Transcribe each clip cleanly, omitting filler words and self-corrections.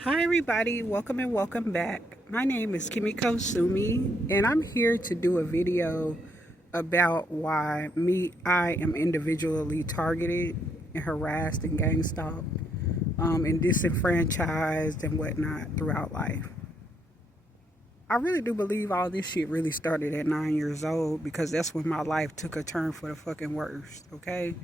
Hi everybody, welcome and welcome back. My name is Kimiko Sumi and I'm here to do a video about why I am individually targeted and harassed and gang stalked and disenfranchised and whatnot throughout life. I really do believe all this shit really started at 9 years old because that's when my life took a turn for the fucking worst, okay?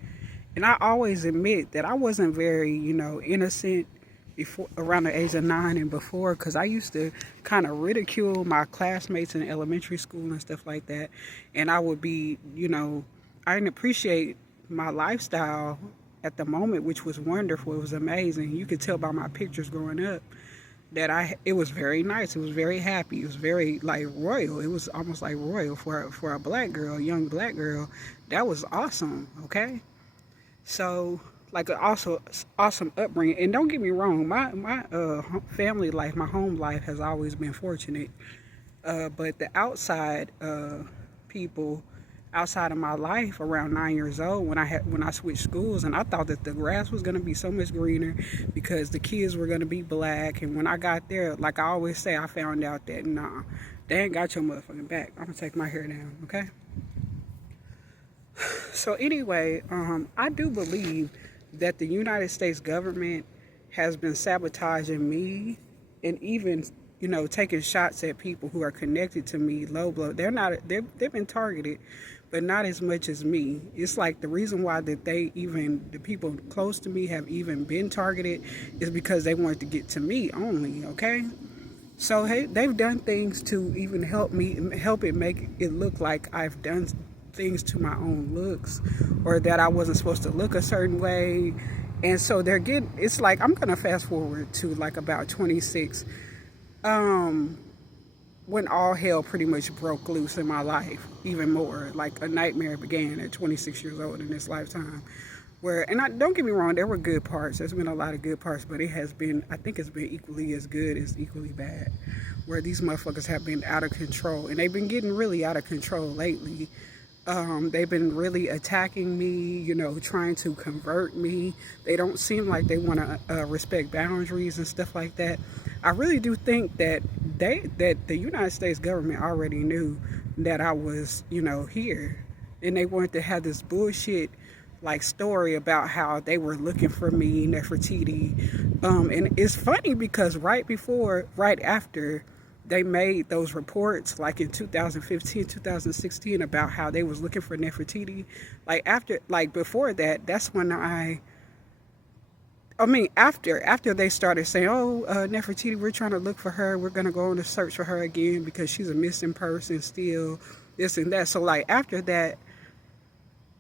And I always admit that I wasn't very, innocent before around the age of 9 and before, because I used to kind of ridicule my classmates in elementary school and stuff like that. And I would be, I didn't appreciate my lifestyle at the moment, which was wonderful. It was amazing. You could tell by my pictures growing up that it was very nice. It was very happy. It was very like royal. It was almost like royal for a black girl, a young black girl. That was awesome. Okay. So, like, also awesome upbringing. And don't get me wrong, my family life, my home life has always been fortunate. But the outside people outside of my life around 9 years old when I switched schools, and I thought that the grass was gonna be so much greener because the kids were gonna be black. And when I got there, like I always say, I found out that nah, they ain't got your motherfucking back. I'm gonna take my hair down, okay? So anyway, I do believe that the United States government has been sabotaging me and even, taking shots at people who are connected to me low blow. They've been targeted, but not as much as me. It's like the reason why that the people close to me have even been targeted is because they wanted to get to me only, okay? So hey, they've done things to even help it make it look like I've done things to my own looks, or that I wasn't supposed to look a certain way. And so it's like, I'm gonna fast forward to like about 26, when all hell pretty much broke loose in my life, even more. Like a nightmare began at 26 years old in this lifetime. Don't get me wrong, there were good parts. There's been a lot of good parts, but I think it's been equally as good as equally bad. Where these motherfuckers have been out of control, and they've been getting really out of control lately. They've been really attacking me, trying to convert me. They don't seem like they want to respect boundaries and stuff like that. I really do think that the United States government already knew that I was, here, and they wanted to have this bullshit like story about how they were looking for me, Nefertiti. And it's funny because right after they made those reports, like in 2015, 2016, about how they was looking for Nefertiti. Before that, that's when after they started saying, "Oh, Nefertiti, we're trying to look for her. We're gonna go on a search for her again because she's a missing person still, this and that." So like after that,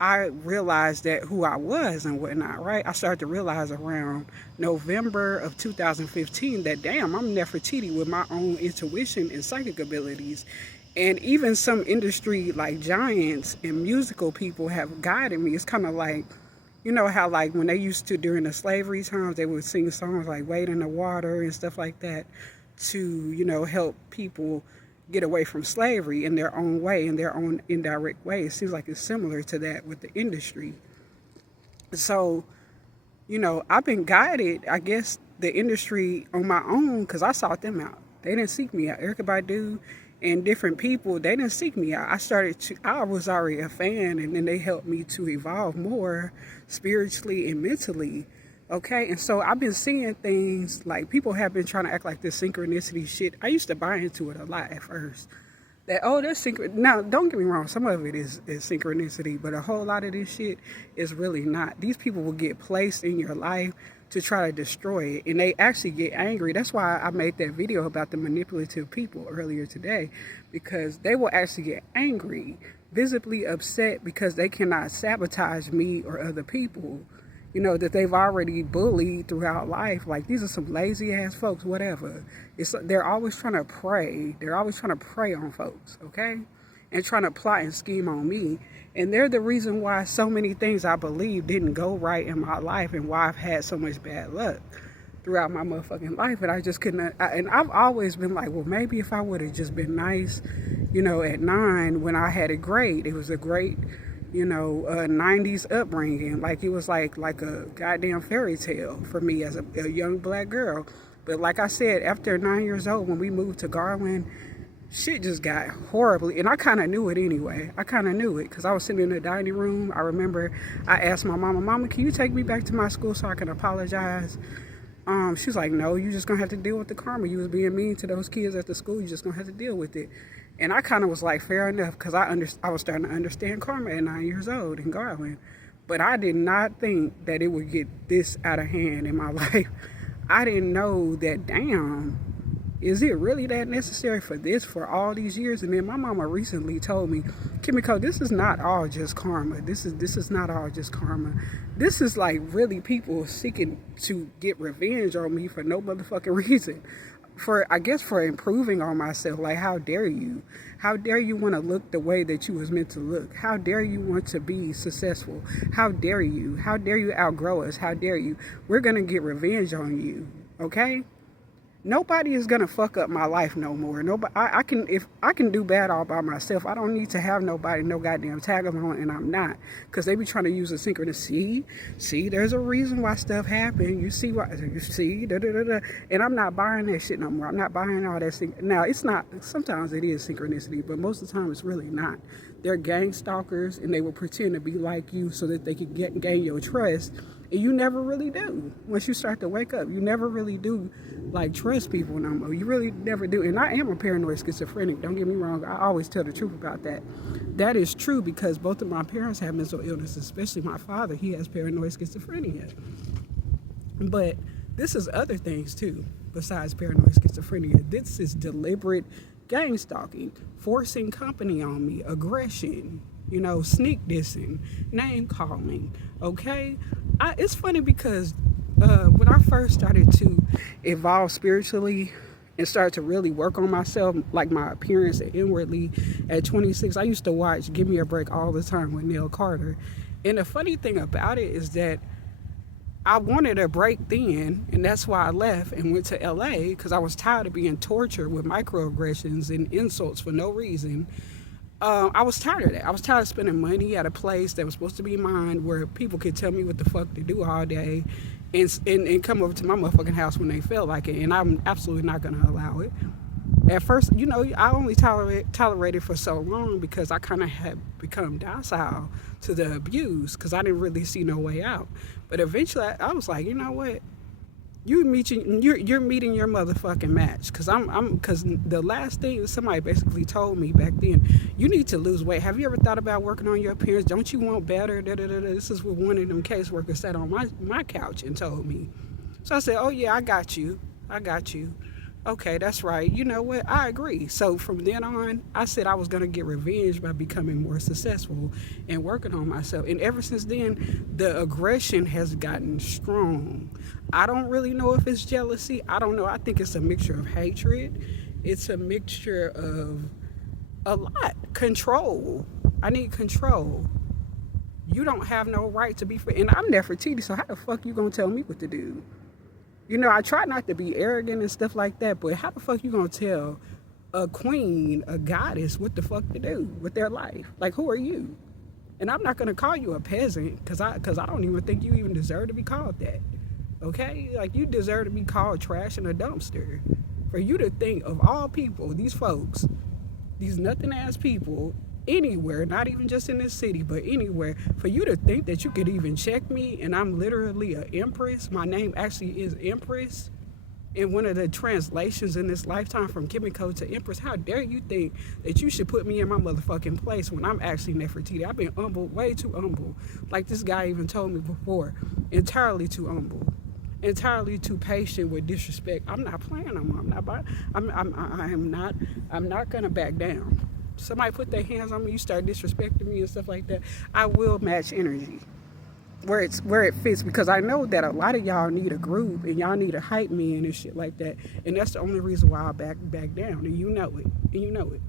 I realized that who I was and whatnot, right? I started to realize around November of 2015 that damn, I'm Nefertiti with my own intuition and psychic abilities. And even some industry like giants and musical people have guided me. It's kind of like, how like when they used to during the slavery times, they would sing songs like Wade in the Water and stuff like that to, help people get away from slavery in their own way, in their own indirect way. It seems like it's similar to that with the industry. So, I've been guided, I guess, the industry on my own because I sought them out. They didn't seek me out. Erykah Badu and different people, they didn't seek me out. I was already a fan, and then they helped me to evolve more spiritually and mentally. Okay, and so I've been seeing things like people have been trying to act like this synchronicity shit. I used to buy into it a lot at first. That's synchron. Now, don't get me wrong, some of it is synchronicity, but a whole lot of this shit is really not. These people will get placed in your life to try to destroy it, and they actually get angry. That's why I made that video about the manipulative people earlier today, because they will actually get angry, visibly upset because they cannot sabotage me or other people, that they've already bullied throughout life. Like, these are some lazy ass folks, whatever. They're always trying to prey. They're always trying to prey on folks, okay? And trying to plot and scheme on me. And they're the reason why so many things I believe didn't go right in my life and why I've had so much bad luck throughout my motherfucking life. And I just couldn't, and I've always been like, well, maybe if I would have just been nice, at 9 when I had it great. It was a great 90s upbringing. Like, it was like a goddamn fairy tale for me as a young black girl. But like I said, after 9 years old, when we moved to Garland, shit just got horribly, and I kind of knew it anyway. I kind of knew it because I was sitting in the dining room. I remember I asked my mama, can you take me back to my school so I can apologize? She was like, no, you just gonna have to deal with the karma. You was being mean to those kids at the school. You just gonna have to deal with it. And I kind of was like, fair enough, because I was starting to understand karma at 9 years old in Garland. But I did not think that it would get this out of hand in my life. I didn't know that, damn, is it really that necessary for this for all these years? And then my mama recently told me, Kimiko, this is not all just karma. This is not all just karma. This is like really people seeking to get revenge on me for no motherfucking reason. I guess for improving on myself. Like, how dare you? How dare you want to look the way that you was meant to look? How dare you want to be successful? How dare you? How dare you outgrow us? How dare you? We're going to get revenge on you, okay? Nobody is gonna fuck up my life no more. Nobody. If I can do bad all by myself. I don't need to have nobody, no goddamn tag along, and I'm not, because they be trying to use a synchronicity. See, there's a reason why stuff happened. You see why? You see, and I'm not buying that shit no more. I'm not buying all that. Now it's not. Sometimes it is synchronicity, but most of the time it's really not. They're gang stalkers, and they will pretend to be like you so that they can gain your trust. And you never really do. Once you start to wake up, you never really do like trust people no more. You really never do. And I am a paranoid schizophrenic. Don't get me wrong. I always tell the truth about that. That is true because both of my parents have mental illness, especially my father. He has paranoid schizophrenia. But this is other things too, besides paranoid schizophrenia. This is deliberate gang stalking, forcing company on me, aggression, sneak dissing, name calling, okay? It's funny because when I first started to evolve spiritually and start to really work on myself, like my appearance and inwardly at 26, I used to watch Give Me a Break all the time with Neil Carter. And the funny thing about it is that I wanted a break then, and that's why I left and went to LA, because I was tired of being tortured with microaggressions and insults for no reason. I was tired of that. I was tired of spending money at a place that was supposed to be mine, where people could tell me what the fuck to do all day and come over to my motherfucking house when they felt like it, and I'm absolutely not going to allow it. At first, I only tolerated for so long because I kind of had become docile to the abuse because I didn't really see no way out. But eventually, I was like, you know what? You're meeting your motherfucking match, because the last thing somebody basically told me back then, you need to lose weight. Have you ever thought about working on your appearance? Don't you want better? This is what one of them caseworkers sat on my couch and told me. So I said, oh yeah, I got you. Okay, that's right. You know what? I agree. So from then on, I said I was going to get revenge by becoming more successful and working on myself. And ever since then, the aggression has gotten strong. I don't really know if it's jealousy. I don't know. I think it's a mixture of hatred. It's a mixture of a lot. Control. I need control. You don't have no right to be free. And I'm Nefertiti, so how the fuck you going to tell me what to do? I try not to be arrogant and stuff like that, but how the fuck you gonna tell a queen, a goddess, what the fuck to do with their life? Like, who are you? And I'm not gonna call you a peasant, cause I don't even think you even deserve to be called that. Okay? Like, you deserve to be called trash in a dumpster. For you to think of all people, these folks, these nothing ass people, anywhere, not even just in this city, but anywhere, for you to think that you could even check me and I'm literally an empress. My name actually is Empress in one of the translations in this lifetime, from Kimiko to Empress. How dare you think that you should put me in my motherfucking place when I'm actually Nefertiti? I've been humbled, way too humble. Like this guy even told me before, entirely too humble, entirely too patient with disrespect. I'm not playing no more. I'm not gonna back down. Somebody put their hands on me, you start disrespecting me and stuff like that, I will match energy where it fits, because I know that a lot of y'all need a group and y'all need a hype man and shit like that, and that's the only reason why I back down, and you know it.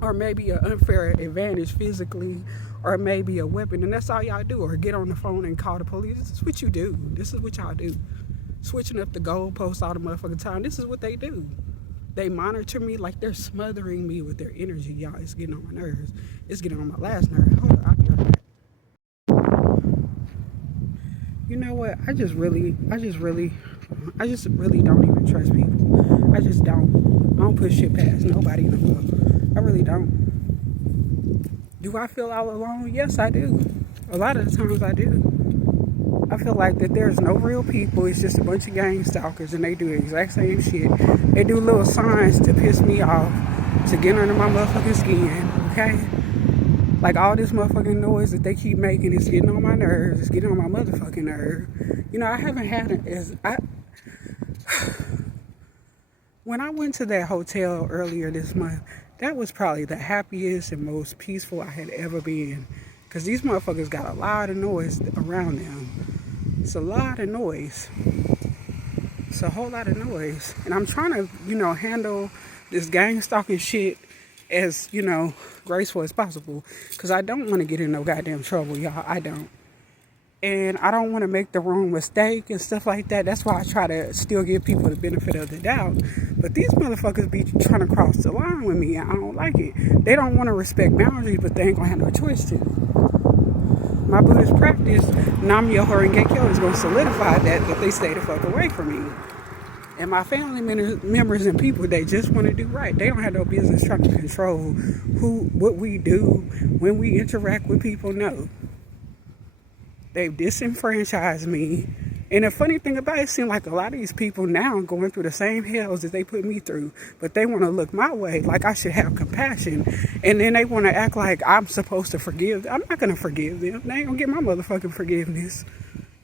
Or maybe an unfair advantage physically, or maybe a weapon, and that's all y'all do, or get on the phone and call the police. This is what you do. This is what y'all do. Switching up the goalposts all the motherfucking time. This is what they do. They monitor me like they're smothering me with their energy. Y'all, it's getting on my nerves. It's getting on my last nerve. Hold on, I'll be right back. You know what? I just really don't even trust people. I just don't. I don't put shit past nobody no more. I really don't. Do I feel all alone? Yes, I do. A lot of the times I do. I feel like that there's no real people. It's just a bunch of gang stalkers, and they do the exact same shit. They do little signs to piss me off, to get under my motherfucking skin, okay? Like all this motherfucking noise that they keep making is getting on my nerves. It's getting on my motherfucking nerve. You know, I haven't had it as when I went to that hotel earlier this month, that was probably the happiest and most peaceful I had ever been. Because these motherfuckers got a lot of noise around them. It's a lot of noise. It's a whole lot of noise. And I'm trying to, handle this gang stalking shit as, graceful as possible. Because I don't want to get in no goddamn trouble, y'all. I don't. And I don't want to make the wrong mistake and stuff like that. That's why I try to still give people the benefit of the doubt. But these motherfuckers be trying to cross the line with me, and I don't like it. They don't want to respect boundaries, but they ain't going to have no choice to. My Buddhist practice, Nam Myoho Renge Kyo, is going to solidify that they stay the fuck away from me. And my family members and people, they just want to do right. They don't have no business trying to control what we do when we interact with people. No. They've disenfranchised me. And the funny thing about it seems like a lot of these people now are going through the same hells that they put me through. But they want to look my way like I should have compassion. And then they want to act like I'm supposed to forgive them. I'm not going to forgive them. They ain't going to get my motherfucking forgiveness.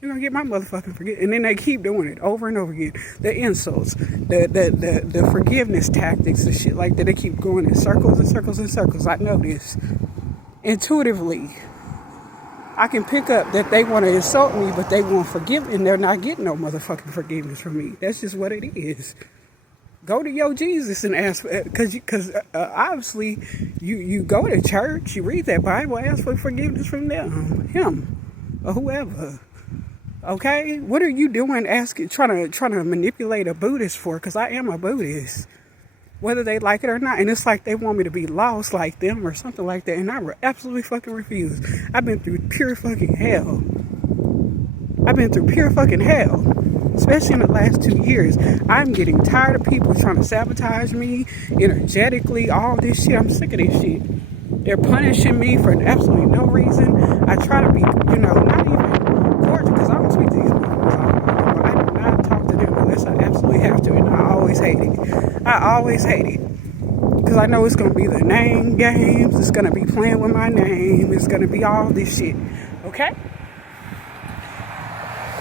They're going to get my motherfucking forgiveness. And then they keep doing it over and over again. The insults, the forgiveness tactics and shit like that. They keep going in circles and circles and circles. I know this intuitively. I can pick up that they want to insult me, but they won't forgive me, and they're not getting no motherfucking forgiveness from me. That's just what it is. Go to your Jesus and ask, because obviously you go to church, you read that Bible, ask for forgiveness from him, or whoever. Okay, what are you doing? Trying to manipulate a Buddhist for? Because I am a Buddhist. Whether they like it or not. And it's like they want me to be lost like them or something like that. And I absolutely fucking refuse. I've been through pure fucking hell. Especially in the last 2 years. I'm getting tired of people trying to sabotage me energetically, all this shit. I'm sick of this shit. They're punishing me for absolutely no reason. I try to be, not even cordial, because I don't speak to these people. I do not talk to them unless I absolutely have to. And I always hate it. Because I know it's going to be the name games. It's going to be playing with my name. It's going to be all this shit. Okay?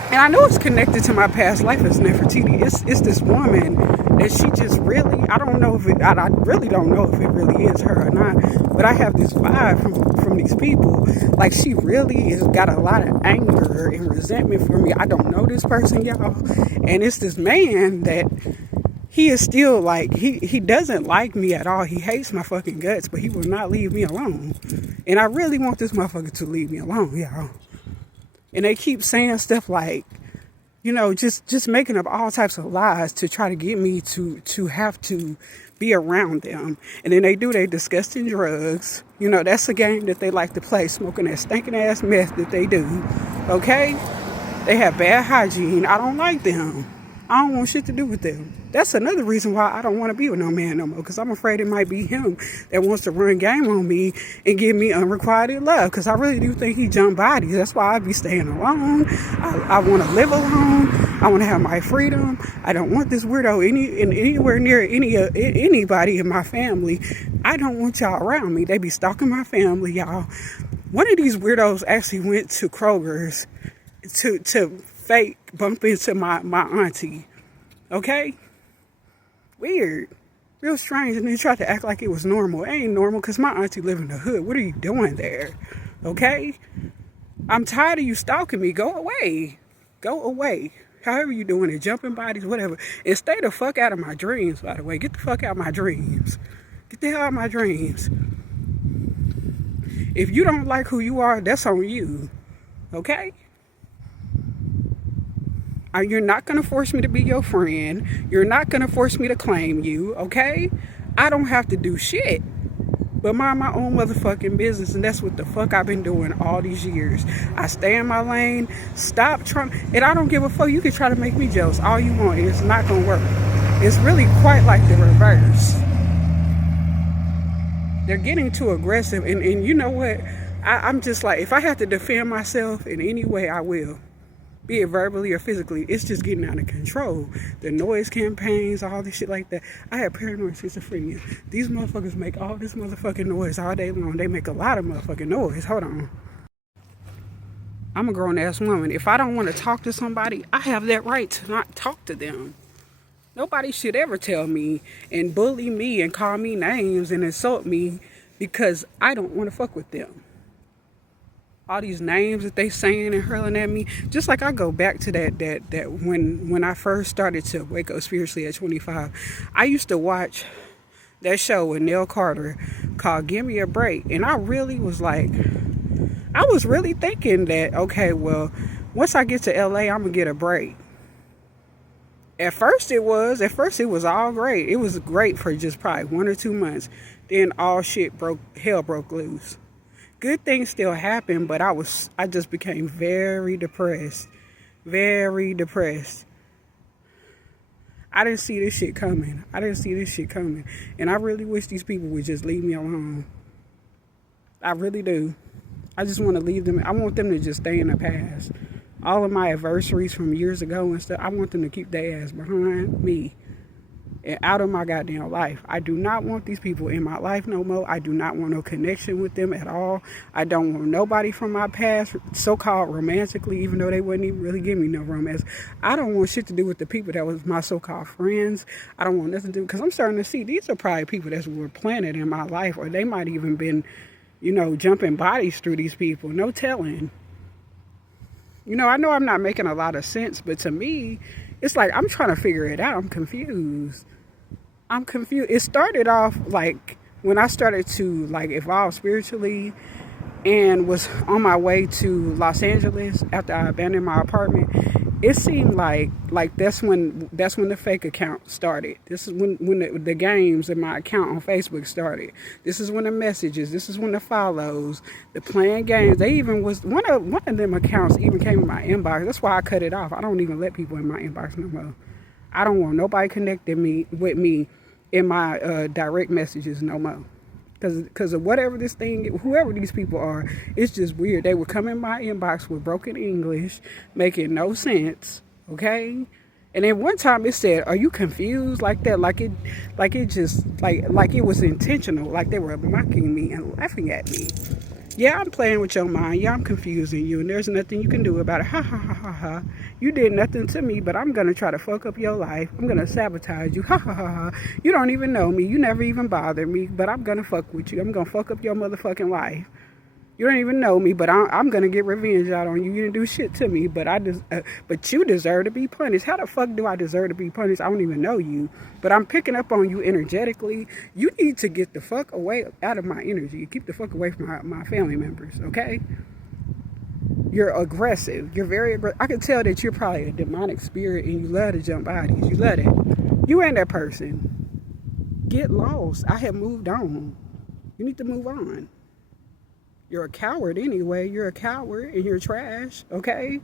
And I know it's connected to my past life as Nefertiti. It's this woman that she just really, I really don't know if it really is her or not. But I have this vibe from these people. Like, she really has got a lot of anger and resentment for me. I don't know this person, y'all. And it's this man that he is still like, he doesn't like me at all. He hates my fucking guts, but he will not leave me alone. And I really want this motherfucker to leave me alone, y'all. And they keep saying stuff like, just making up all types of lies to try to get me to have to be around them. And then they do their disgusting drugs. That's a game that they like to play, smoking that stinking ass meth that they do. Okay? They have bad hygiene. I don't like them. I don't want shit to do with them. That's another reason why I don't want to be with no man no more. Because I'm afraid it might be him that wants to run game on me and give me unrequited love. Because I really do think he jump bodies. That's why I be staying alone. I want to live alone. I want to have my freedom. I don't want this weirdo anywhere near anybody in my family. I don't want y'all around me. They be stalking my family, y'all. One of these weirdos actually went to Kroger's to fake bump into my auntie. Okay? Weird. Real strange. And they tried to act like it was normal. It ain't normal because my auntie live in the hood. What are you doing there? Okay? I'm tired of you stalking me. Go away. Go away. However you doing it. Jumping bodies, whatever. And stay the fuck out of my dreams, by the way. Get the fuck out of my dreams. Get the hell out of my dreams. If you don't like who you are, that's on you. Okay? You're not going to force me to be your friend. You're not going to force me to claim you, okay? I don't have to do shit. but mind my own motherfucking business. And that's what the fuck I've been doing all these years. I stay in my lane, stop trying, and I don't give a fuck. You can try to make me jealous all you want, it's not gonna work. It's really quite like the reverse. They're getting too aggressive, and you know what? I'm just like, if I have to defend myself in any way, I will. Be it verbally or physically, it's just getting out of control. The noise campaigns, all this shit like that. I have paranoid schizophrenia. These motherfuckers make all this motherfucking noise all day long. They make a lot of motherfucking noise. Hold on. I'm a grown ass woman. If I don't want to talk to somebody, I have that right to not talk to them. Nobody should ever tell me and bully me and call me names and insult me because I don't want to fuck with them. All these names that they saying and hurling at me, just like I go back to that when I first started to wake up spiritually at 25, I used to watch that show with Neil Carter called Give Me a Break, and I really was like, I was really thinking that, okay, well, once I get to LA, I'm gonna get a break. At first it was all great. It was great for just probably 1 or 2 months. Then all shit hell broke loose. Good things still happened, but I just became very depressed. Very depressed. I didn't see this shit coming. And I really wish these people would just leave me alone. I really do. I just want to leave them. I want them to just stay in the past. All of my adversaries from years ago and stuff, I want them to keep their ass behind me and out of my goddamn life. I do not want these people in my life no more. I do not want no connection with them at all. I don't want nobody from my past, so-called romantically, even though they wouldn't even really give me no romance. I don't want shit to do with the people that was my so-called friends. I don't want nothing to do, because I'm starting to see these are probably people that were planted in my life, or they might even been, jumping bodies through these people. No telling. I know I'm not making a lot of sense, but to me, it's like I'm trying to figure it out. I'm confused. It started off like when I started to evolve spiritually and was on my way to Los Angeles after I abandoned my apartment. It seemed like that's when the fake account started. This is when the games in my account on Facebook started. This is when the messages. This is when the follows, the playing games. They even was one of them accounts even came in my inbox. That's why I cut it off. I don't even let people in my inbox no more. I don't want nobody connecting with me in my direct messages no more. Because of whatever this thing, whoever these people are, it's just weird. They would come in my inbox with broken English, making no sense, okay? And then one time it said, "Are you confused?" Like that, like it was intentional, like they were mocking me and laughing at me. Yeah, I'm playing with your mind. Yeah, I'm confusing you, and there's nothing you can do about it. Ha ha ha ha ha. You did nothing to me, but I'm gonna try to fuck up your life. I'm gonna sabotage you. Ha ha ha ha. You don't even know me. You never even bothered me, but I'm gonna fuck with you. I'm gonna fuck up your motherfucking life. You don't even know me, but I'm gonna get revenge out on you. You didn't do shit to me, but but you deserve to be punished. How the fuck do I deserve to be punished? I don't even know you, but I'm picking up on you energetically. You need to get the fuck away out of my energy. Keep the fuck away from my family members, okay? You're aggressive. You're very aggressive. I can tell that you're probably a demonic spirit and you love to jump bodies. You love it. You ain't that person. Get lost. I have moved on. You need to move on. You're a coward anyway. You're a coward and you're trash, okay?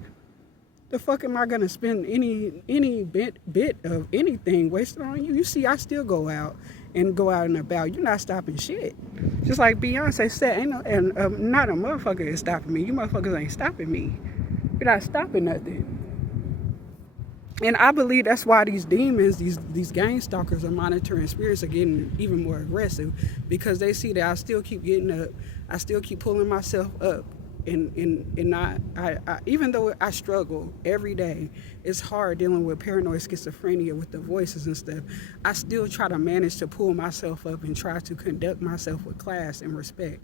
The fuck am I gonna spend any bit of anything wasted on you? You see, I still go out and about. You're not stopping shit. Just like Beyonce said, not a motherfucker is stopping me. You motherfuckers ain't stopping me. You're not stopping nothing. And I believe that's why these demons, these gangstalkers are monitoring spirits are getting even more aggressive, because they see that I still keep getting up. I still keep pulling myself up. And I even though I struggle every day, it's hard dealing with paranoid schizophrenia with the voices and stuff. I still try to manage to pull myself up and try to conduct myself with class and respect.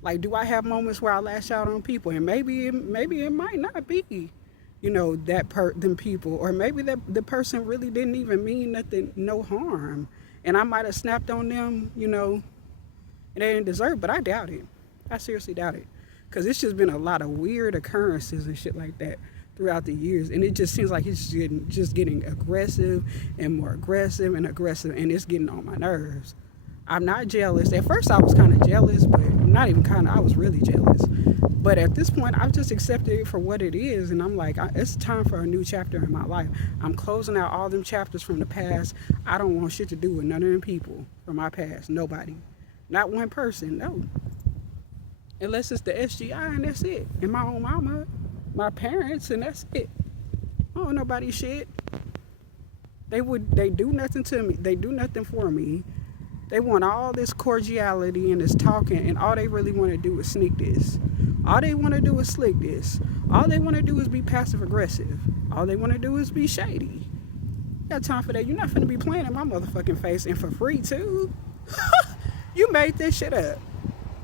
Like, do I have moments where I lash out on people? And maybe it might not be, them people, or maybe the person really didn't even mean nothing, no harm, and I might have snapped on them, and they didn't deserve it, but I doubt it. I seriously doubt it, because it's just been a lot of weird occurrences and shit like that throughout the years, and it just seems like it's just getting aggressive and more aggressive and aggressive, and it's getting on my nerves. I'm not jealous. At first, I was kind of jealous, but not even kind of. I was really jealous. But at this point, I've just accepted it for what it is, and I'm like, it's time for a new chapter in my life. I'm closing out all them chapters from the past. I don't want shit to do with none of them people from my past. Nobody, not one person. No, unless it's the SGI, and that's it. And my own mama, my parents, and that's it. I don't know nobody shit. They do nothing to me. They do nothing for me. They want all this cordiality and this talking, and all they really want to do is sneak this. All they want to do is slick this. All they want to do is be passive aggressive. All they want to do is be shady. Got time for that? You're not finna be playing in my motherfucking face, and for free too. You made this shit up.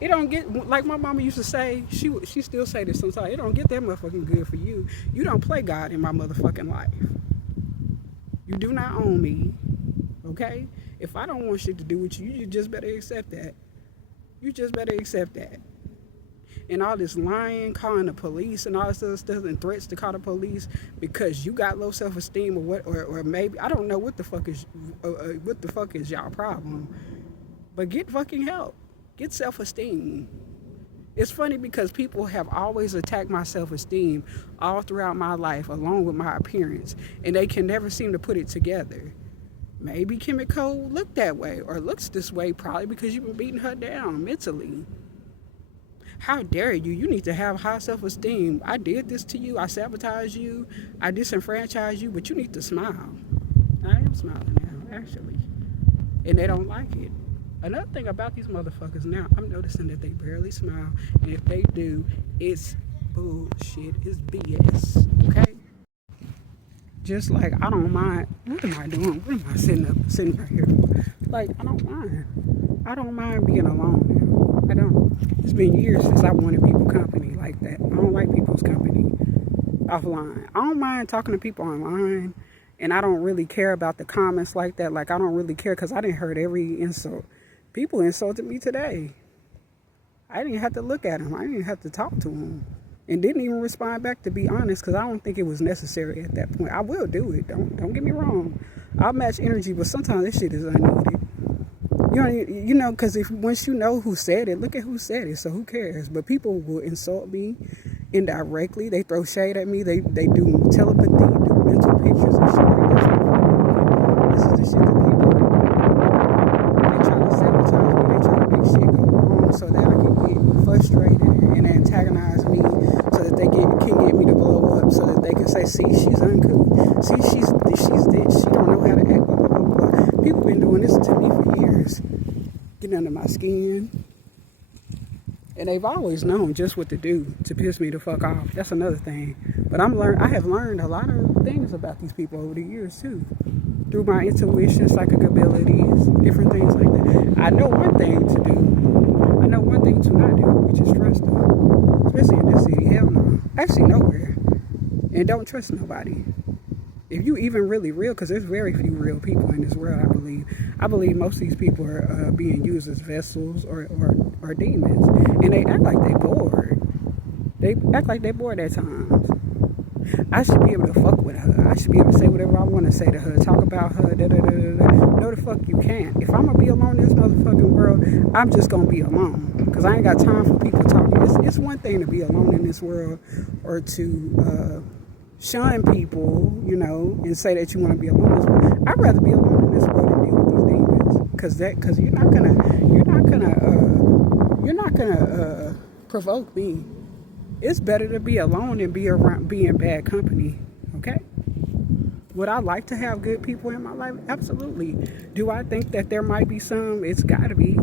It don't get, like my mama used to say. She still say this sometimes. It don't get that motherfucking good for you. You don't play God in my motherfucking life. You do not own me. Okay? If I don't want shit to do with you, you just better accept that. You just better accept that. And all this lying, calling the police and all this other stuff, and threats to call the police because you got low self-esteem, or what, or maybe I don't know what the fuck is y'all problem. But get fucking help. Get self-esteem. It's funny because people have always attacked my self-esteem all throughout my life, along with my appearance, and they can never seem to put it together. Maybe Kimiko looked that way, or looks this way, probably because you've been beating her down mentally. How dare you? You need to have high self-esteem. I did this to you. I sabotaged you. I disenfranchised you, but you need to smile. I am smiling now, actually. And they don't like it. Another thing about these motherfuckers now, I'm noticing that they barely smile. And if they do, it's bullshit. It's BS. Okay? Just like, I don't mind. What am I doing? What am I sitting right here for? Like, I don't mind. I don't mind being alone now. I don't. It's been years since I wanted people company like that. I don't like people's company offline. I don't mind talking to people online, and I don't really care about the comments like that. Like, I don't really care because I didn't heard every insult. People insulted me today. I didn't have to look at them. I didn't have to talk to them. And didn't even respond back, to be honest, because I don't think it was necessary at that point. I will do it. Don't get me wrong. I'll match energy, but sometimes this shit is unneeded. You know, because if once you know who said it, look at who said it. So who cares? But people will insult me indirectly. They throw shade at me. They do telepathy, do mental pictures and shit like that. This is the shit that they do. They try to sabotage me. They try to make shit go wrong so that I can get frustrated and antagonize me, so that they can get me to blow up, so that they can say, see, she's uncool. See, she's this. She don't know how to act. Blah, blah, blah, blah. People been doing this to me for years. Getting under my skin. And they've always known just what to do to piss me the fuck off. That's another thing. But I have learned a lot of things about these people over the years too. Through my intuition, psychic abilities, different things like that. I know one thing to do. I know one thing to not do, which is trust them. Especially in this city. Hell no. Actually nowhere. And don't trust nobody. If you even really real, because there's very few real people in this world, I believe. I believe most of these people are being used as vessels or demons. And they act like they bored. They act like they bored at times. I should be able to fuck with her. I should be able to say whatever I want to say to her. Talk about her. No, the fuck you can't. If I'm going to be alone in this motherfucking world, I'm just going to be alone. Because I ain't got time for people talking. It's one thing to be alone in this world, or to shun people, you know, and say that you want to be alone in this world. I'd rather be alone in this world than deal with these demons. Because you're not gonna provoke me. It's better to be alone than be in bad company. Okay? Would I like to have good people in my life? Absolutely. Do I think that there might be some? It's gotta be.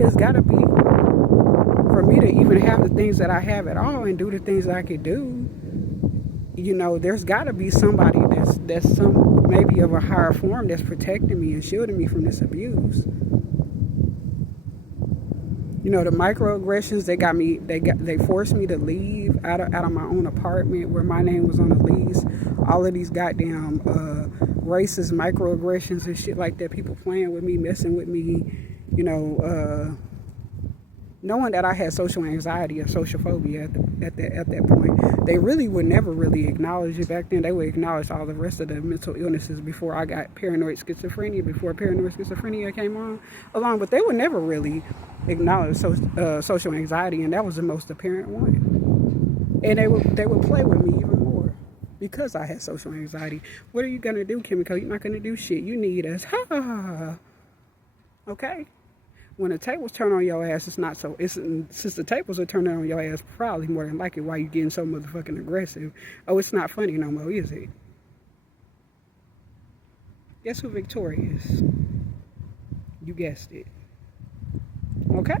It's gotta be. For me to even have the things that I have at all and do the things that I could do, you know, there's got to be somebody that's some maybe of a higher form that's protecting me and shielding me from this abuse. You know, the microaggressions, they forced me to leave out of my own apartment where my name was on the lease. All of these goddamn racist microaggressions and shit like that. People playing with me, messing with me, you know, knowing that I had social anxiety or social phobia at that point, they really would never really acknowledge it back then. They would acknowledge all the rest of the mental illnesses before I got paranoid schizophrenia, before paranoid schizophrenia came along, but they would never really acknowledge social anxiety, and that was the most apparent one. And they would play with me even more because I had social anxiety. What are you gonna do, Kimiko? You're not gonna do shit. You need us. Ha ha ha. Okay. When the tables turn on your ass, it's not so. Since the tables are turning on your ass, probably more than likely why you getting so motherfucking aggressive. Oh, it's not funny no more, is it? Guess who victorious? You guessed it. Okay.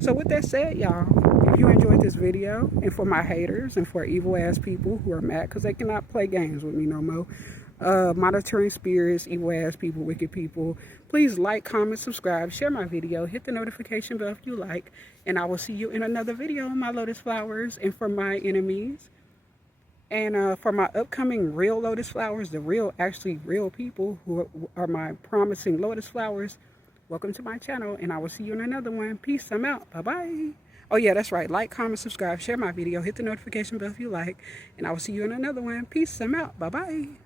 So with that said, y'all, if you enjoyed this video, and for my haters and for evil ass people who are mad because they cannot play games with me no more, monitoring spirits, evil ass people, wicked people, please like, comment, subscribe, share my video, hit the notification bell if you like, and I will see you in another video on my lotus flowers. And for my enemies, and for my upcoming real lotus flowers, the actually real people who are my promising lotus flowers, welcome to my channel, and I will see you in another one. Peace. I'm out. Bye-bye. Oh, yeah, that's right. Like, comment, subscribe, share my video, hit the notification bell if you like, and I will see you in another one. Peace. I'm out. Bye-bye.